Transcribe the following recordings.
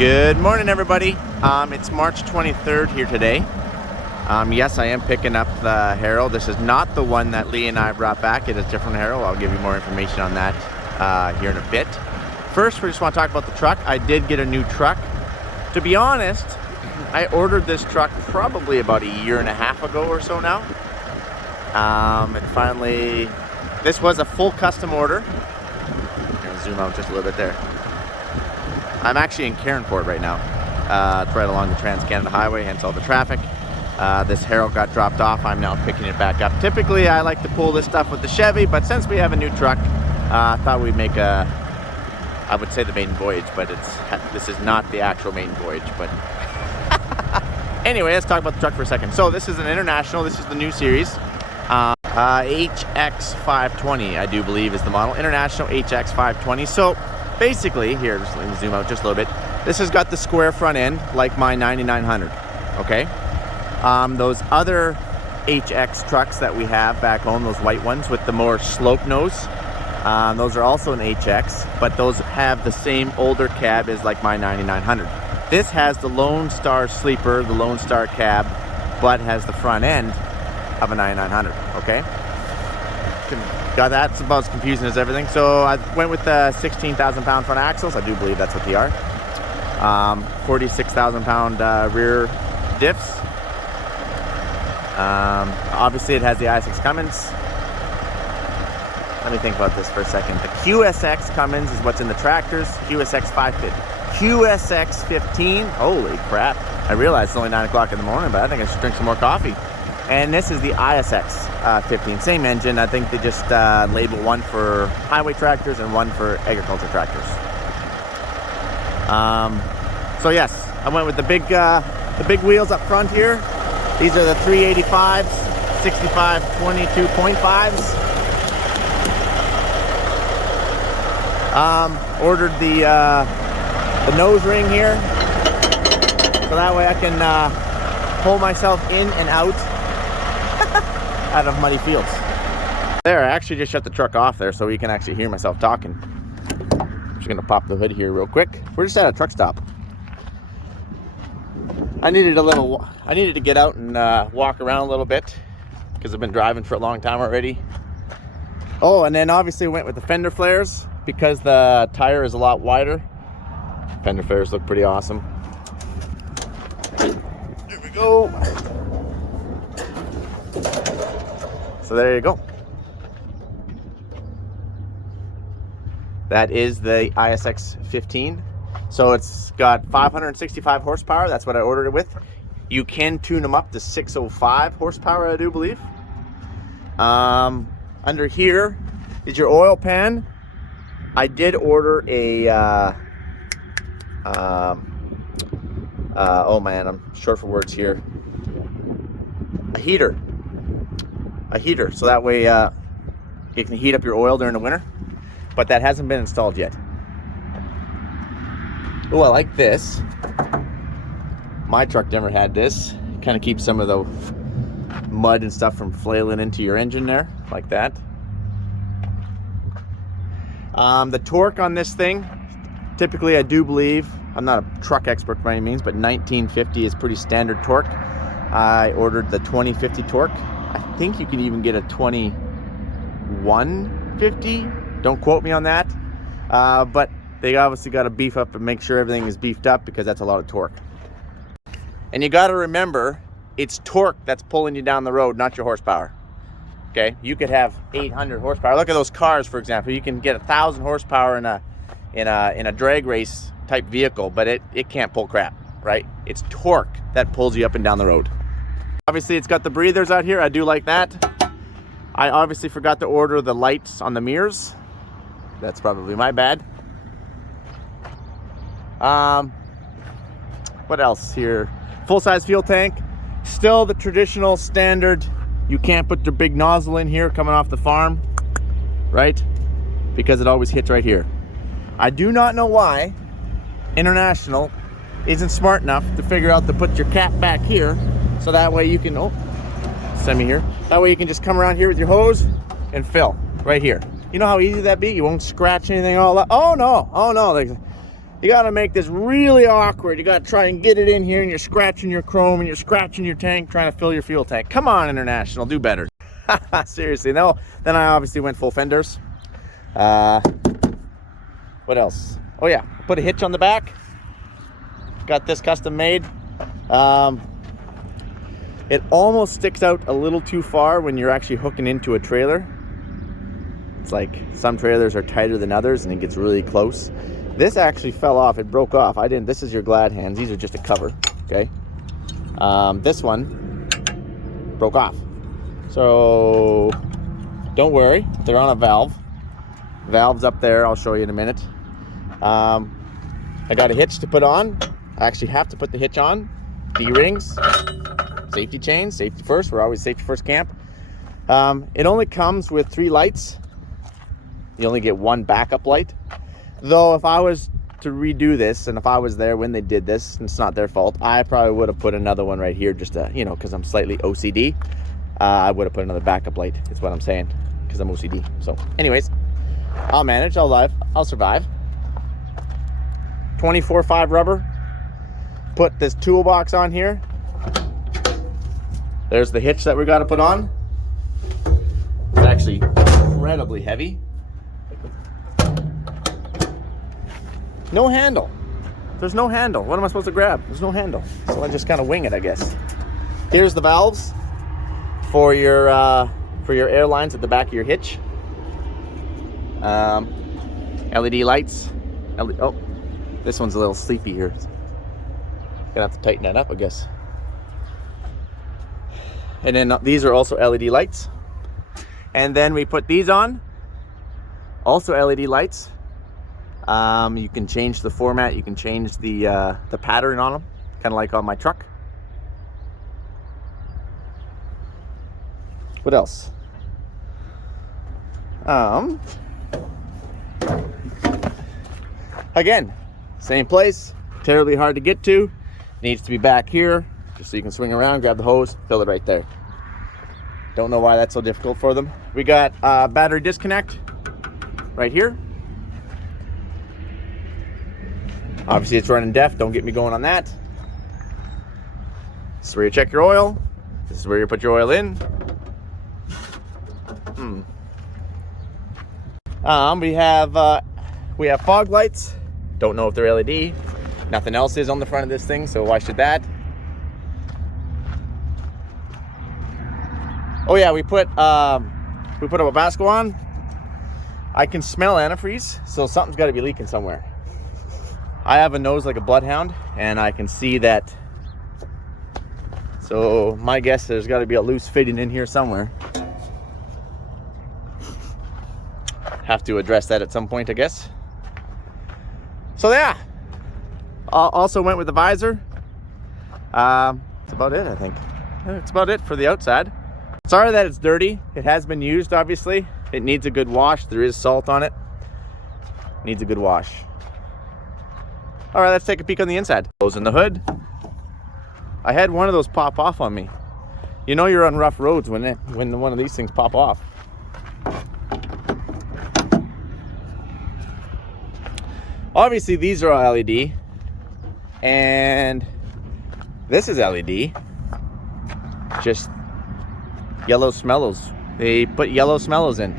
Good morning, everybody. It's March 23rd here today. Yes, I am picking up the Harrow. This is not the one that Lee and I brought back. It is a different Harrow. I'll give you more information on that here in a bit. First, we just want to talk about the truck. I did get a new truck. To be honest, I ordered this truck probably about a year and a half ago or so now. And finally, this was a full custom order. I'm going to zoom out just a little bit there. I'm actually in Cairnport right now. It's right along the Trans-Canada Highway, hence all the traffic. This Harrow got dropped off. I'm now picking it back up. Typically, I like to pull this stuff with the Chevy, but since we have a new truck, I thought we'd make I would say the maiden voyage, but this is not the actual maiden voyage. But anyway, let's talk about the truck for a second. So this is an International. This is the new series. HX520, I do believe, is the model. International HX520. So basically, here, just let me zoom out just a little bit. This has got the square front end, like my 9900, okay? Those other HX trucks that we have back home, those white ones with the more slope nose, those are also an HX, but those have the same older cab as like my 9900. This has the Lone Star sleeper, the Lone Star cab, but has the front end of a 9900, okay? Got that. It's about as confusing as everything. So I went with the 16,000 pound front axles. I do believe that's what they are. 46,000 pound rear diffs. Obviously it has the i6 Cummins. Let me think about this for a second. The QSX Cummins is what's in the tractors. QSX 15. Holy crap. I realize it's only 9 o'clock in the morning, but I think I should drink some more coffee. And this is the ISX 15, same engine. I think they just label one for highway tractors and one for agriculture tractors. So yes, I went with the big wheels up front here. These are the 385s, 65 22.5s. Ordered the nose ring here, so that way I can pull myself in and out of muddy fields. There, I actually just shut the truck off there so you can actually hear myself talking. I'm just gonna pop the hood here real quick. We're just at a truck stop. I needed to get out and walk around a little bit because I've been driving for a long time already. Oh, and then obviously went with the fender flares because the tire is a lot wider. Fender flares look pretty awesome. Here we go. So there you go. That is the ISX 15. So it's got 565 horsepower. That's what I ordered it with. You can tune them up to 605 horsepower, I do believe. Under here is your oil pan. I did order a oh man, I'm short for words here. A heater, so that way you can heat up your oil during the winter, but that hasn't been installed yet. Oh, I like this. My truck never had this. Kind of keeps some of the mud and stuff from flailing into your engine there, like that. The torque on this thing, typically I do believe, I'm not a truck expert by any means, but 1950 is pretty standard torque. I ordered the 2050 torque. I think you can even get a 2150. Don't quote me on that. But they obviously got to beef up and make sure everything is beefed up because that's a lot of torque. And you got to remember, it's torque that's pulling you down the road, not your horsepower. Okay, you could have 800 horsepower. Look at those cars, for example. You can get 1,000 horsepower in a drag race type vehicle, but it can't pull crap, right? It's torque that pulls you up and down the road. Obviously, it's got the breathers out here. I do like that. I obviously forgot to order the lights on the mirrors. That's probably my bad. What else here? Full-size fuel tank. Still the traditional standard. You can't put the big nozzle in here coming off the farm, right? Because it always hits right here. I do not know why International isn't smart enough to figure out to put your cap back here, so that way you can, send me here. That way you can just come around here with your hose and fill right here. You know how easy that'd be? You won't scratch anything all up. Oh no, You gotta make this really awkward. You gotta try and get it in here, and you're scratching your chrome and you're scratching your tank, trying to fill your fuel tank. Come on, International, do better. Seriously. No, then I obviously went full fenders. What else? Oh yeah, put a hitch on the back. Got this custom made. It almost sticks out a little too far when you're actually hooking into a trailer. It's like some trailers are tighter than others and it gets really close. This actually fell off. It broke off. This is your glad hands. These are just a cover, okay? This one broke off. So don't worry, they're on a valve. Valve's up there, I'll show you in a minute. I got a hitch to put on. I actually have to put the hitch on. D-rings, safety chains, safety first. We're always safety first camp. It only comes with 3 lights. You only get 1 backup light. Though if I was to redo this, and if I was there when they did this, and it's not their fault, I probably would have put another one right here just to, you know, because I'm slightly OCD. I would have put another backup light, is what I'm saying, because I'm OCD. So anyways, I'll manage, I'll survive. 24/5 rubber. Put this toolbox on here. There's the hitch that we got to put on. It's actually incredibly heavy. No handle. There's no handle. What am I supposed to grab? There's no handle. So I just kind of wing it, I guess. Here's the valves for your air lines at the back of your hitch. LED lights. Oh, this one's a little sleepy here. Gonna have to tighten that up, I guess. And then these are also LED lights. And then we put these on. Also LED lights. You can change the format. You can change the pattern on them, kind of like on my truck. What else? Again, same place. Terribly hard to get to. Needs to be back here, just so you can swing around, grab the hose, fill it right there. Don't know why that's so difficult for them. We got battery disconnect right here. Obviously it's running def, don't get me going on that. This is where you check your oil. This is where you put your oil in. We have fog lights. Don't know if they're LED. Nothing else is on the front of this thing, so why should that? Oh yeah, we put a Tabasco on. I can smell antifreeze, so something's got to be leaking somewhere. I have a nose like a bloodhound, and I can see that. So my guess is there's got to be a loose fitting in here somewhere. Have to address that at some point, I guess. So yeah, also went with the visor. That's about it, I think. That's about it for the outside. Sorry that it's dirty. It has been used, obviously. It needs a good wash. There is salt on it. Needs a good wash. All right, let's take a peek on the inside. Closing the hood. I had one of those pop off on me. You know you're on rough roads when one of these things pop off. Obviously these are all LED, and this is LED. Just yellow smellos. They put yellow smellos in.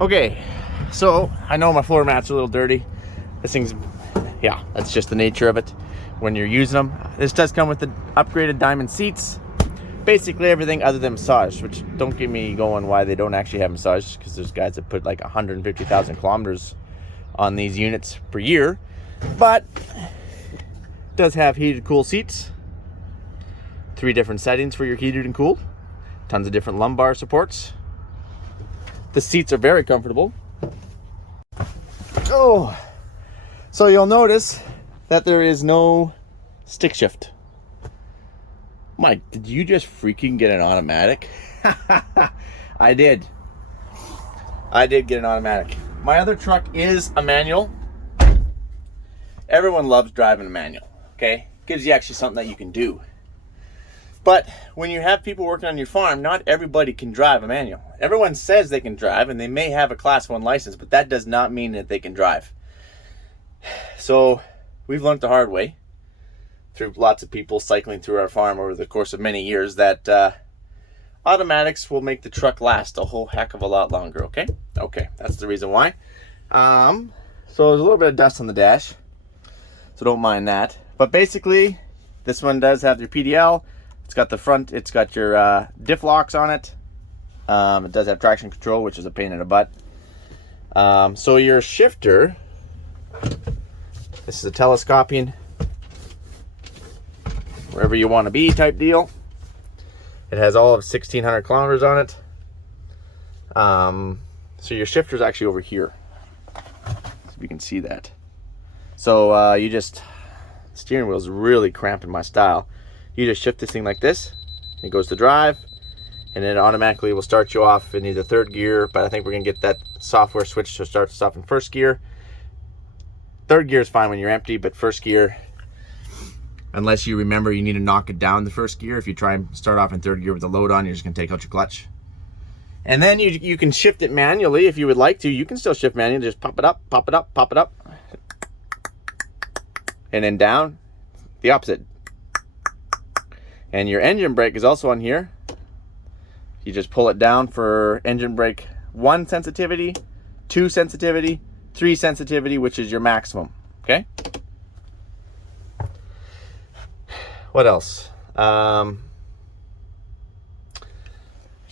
Okay, so I know my floor mats are a little dirty. This thing's, yeah, that's just the nature of it when you're using them. This does come with the upgraded diamond seats. Basically everything other than massage, which don't get me going why they don't actually have massage, because there's guys that put like 150,000 kilometers on these units per year. But it does have heated cool seats. 3 different settings for your heated and cooled. Tons of different lumbar supports. The seats are very comfortable. Oh, so you'll notice that there is no stick shift. Mike, did you just freaking get an automatic? I did. I did get an automatic. My other truck is a manual. Everyone loves driving a manual, okay? Gives you actually something that you can do. But when you have people working on your farm, not everybody can drive a manual. Everyone says they can drive, and they may have a Class 1 license, but that does not mean that they can drive. So we've learned the hard way through lots of people cycling through our farm over the course of many years that automatics will make the truck last a whole heck of a lot longer, okay? Okay, that's the reason why. So there's a little bit of dust on the dash, so don't mind that. But basically, this one does have your PDL. It's got the front, it's got your diff locks on it. It does have traction control, which is a pain in the butt. So your shifter, this is a telescoping, wherever you want to be type deal. It has all of 1,600 kilometers on it. So your shifter is actually over here. So you can see that. So you just, steering wheel is really cramping my style. You just shift this thing like this, it goes to drive, and then it automatically will start you off in either third gear, but I think we're gonna get that software switch to start us off in first gear. Third gear is fine when you're empty, but first gear, unless you remember you need to knock it down the first gear. If you try and start off in third gear with the load on, you're just gonna take out your clutch. And then you can shift it manually if you would like to. You can still shift manually, just pop it up, pop it up, pop it up. And then down, the opposite. And your engine brake is also on here. You just pull it down for engine brake 1 sensitivity, 2 sensitivity, 3 sensitivity, which is your maximum, okay? What else?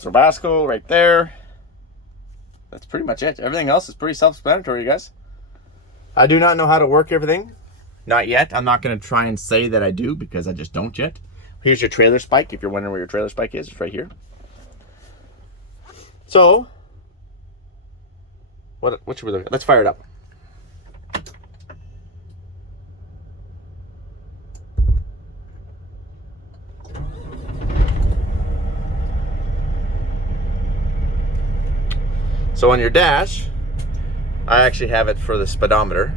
Tabasco right there. That's pretty much it. Everything else is pretty self-explanatory, you guys. I do not know how to work everything. Not yet. I'm not going to try and say that I do because I just don't yet. Here's your trailer spike. If you're wondering where your trailer spike is, it's right here. So, what should we look at? Let's fire it up. So on your dash, I actually have it for the speedometer,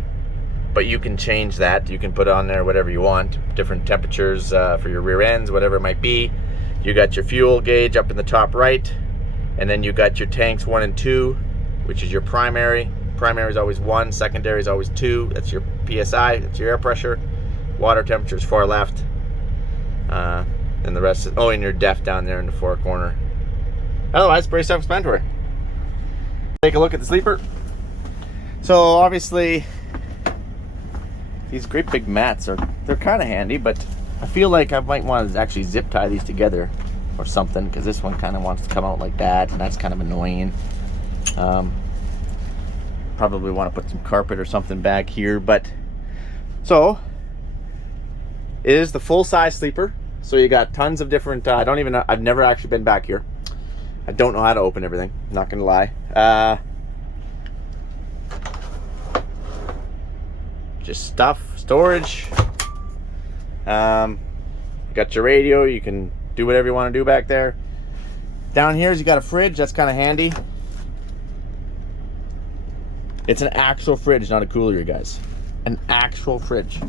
but you can change that. You can put on there whatever you want, different temperatures for your rear ends, whatever it might be. You got your fuel gauge up in the top right, and then you got your tanks 1 and 2, which is your primary. Primary is always 1, secondary is always 2. That's your PSI, that's your air pressure. Water temperature is far left. And the rest is, oh, and your def down there in the far corner. Otherwise, pretty self-explanatory. Take a look at the sleeper. So obviously, these great big mats they're kind of handy, but I feel like I might want to actually zip tie these together or something, because this one kind of wants to come out like that, and that's kind of annoying. Probably want to put some carpet or something back here, but so it is the full-size sleeper. So you got tons of different. I've never actually been back here. I don't know how to open everything, not gonna lie. Just stuff, storage. You got your radio, you can do whatever you want to do back there. Down here, you got a fridge, that's kind of handy. It's an actual fridge, not a cooler, you guys. An actual fridge.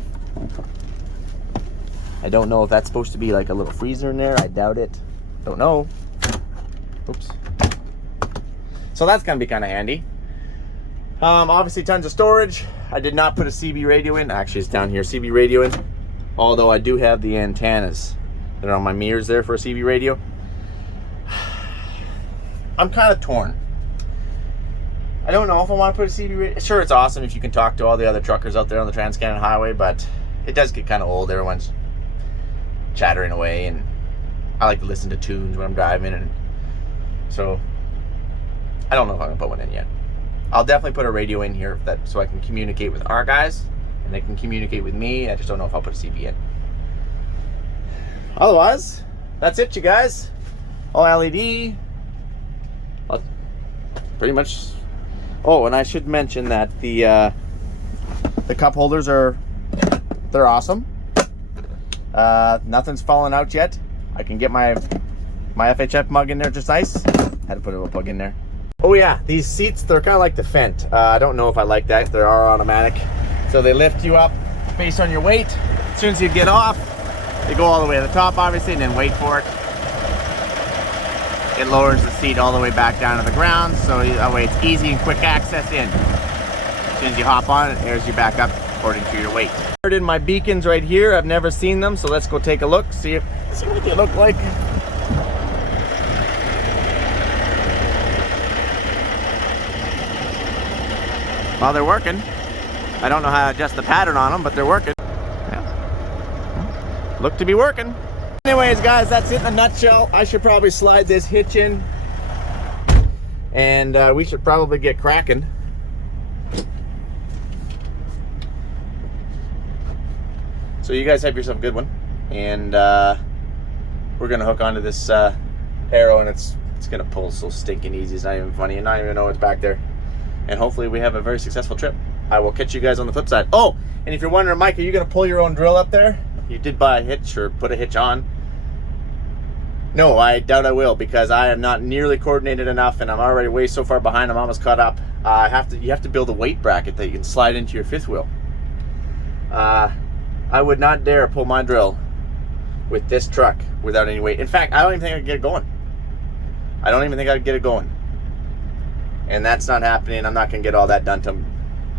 I don't know if that's supposed to be like a little freezer in there, I doubt it. Don't know. Oops. So that's gonna be kind of handy. Obviously tons of storage. I did not put a CB radio in. Actually, it's down here, CB radio in. Although I do have the antennas that are on my mirrors there for a CB radio. I'm kind of torn. I don't know if I want to put a CB radio. Sure, it's awesome if you can talk to all the other truckers out there on the Trans-Canada Highway, but it does get kind of old. Everyone's chattering away, and I like to listen to tunes when I'm driving, and so I don't know if I'm gonna put one in yet. I'll definitely put a radio in here so I can communicate with our guys and they can communicate with me. I just don't know if I'll put a CB in. Otherwise, that's it, you guys. All LED. Pretty much. Oh, and I should mention that the cup holders they're awesome. Nothing's fallen out yet. I can get my FHF mug in there just nice. Had to put a little plug in there. Oh yeah, these seats, they're kind of like the Fendt. I don't know if I like that. They are automatic. So they lift you up based on your weight. As soon as you get off, You go all the way to the top, obviously, and then wait for it. It lowers the seat all the way back down to the ground, so that way it's easy and quick access in. As soon as you hop on, it airs you back up according to your weight. I started my beacons right here. I've never seen them, so let's go take a look, see what they look like. Well, they're working. I don't know how to adjust the pattern on them, but they're working. Yeah. Look to be working. Anyways, guys, that's it in a nutshell. I should probably slide this hitch in, and we should probably get cracking. So you guys have yourself a good one, and we're gonna hook onto this harrow, and it's gonna pull so stinking easy. It's not even funny, and not even know what's back there. And hopefully we have a very successful trip. I will catch you guys on the flip side. Oh, and if you're wondering, Mike, are you gonna pull your own drill up there? You did buy a hitch or put a hitch on. No, I doubt I will, because I am not nearly coordinated enough, and I'm already way so far behind. I'm almost caught up. You have to build a weight bracket that you can slide into your fifth wheel. I would not dare pull my drill with this truck without any weight. In fact, I don't even think I could get it going. I don't even think I could get it going. And that's not happening. I'm not going to get all that done till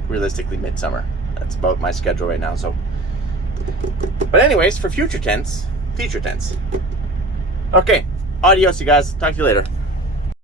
realistically midsummer. That's about my schedule right now. So, but anyways, for future tense. Okay, adios, you guys. Talk to you later.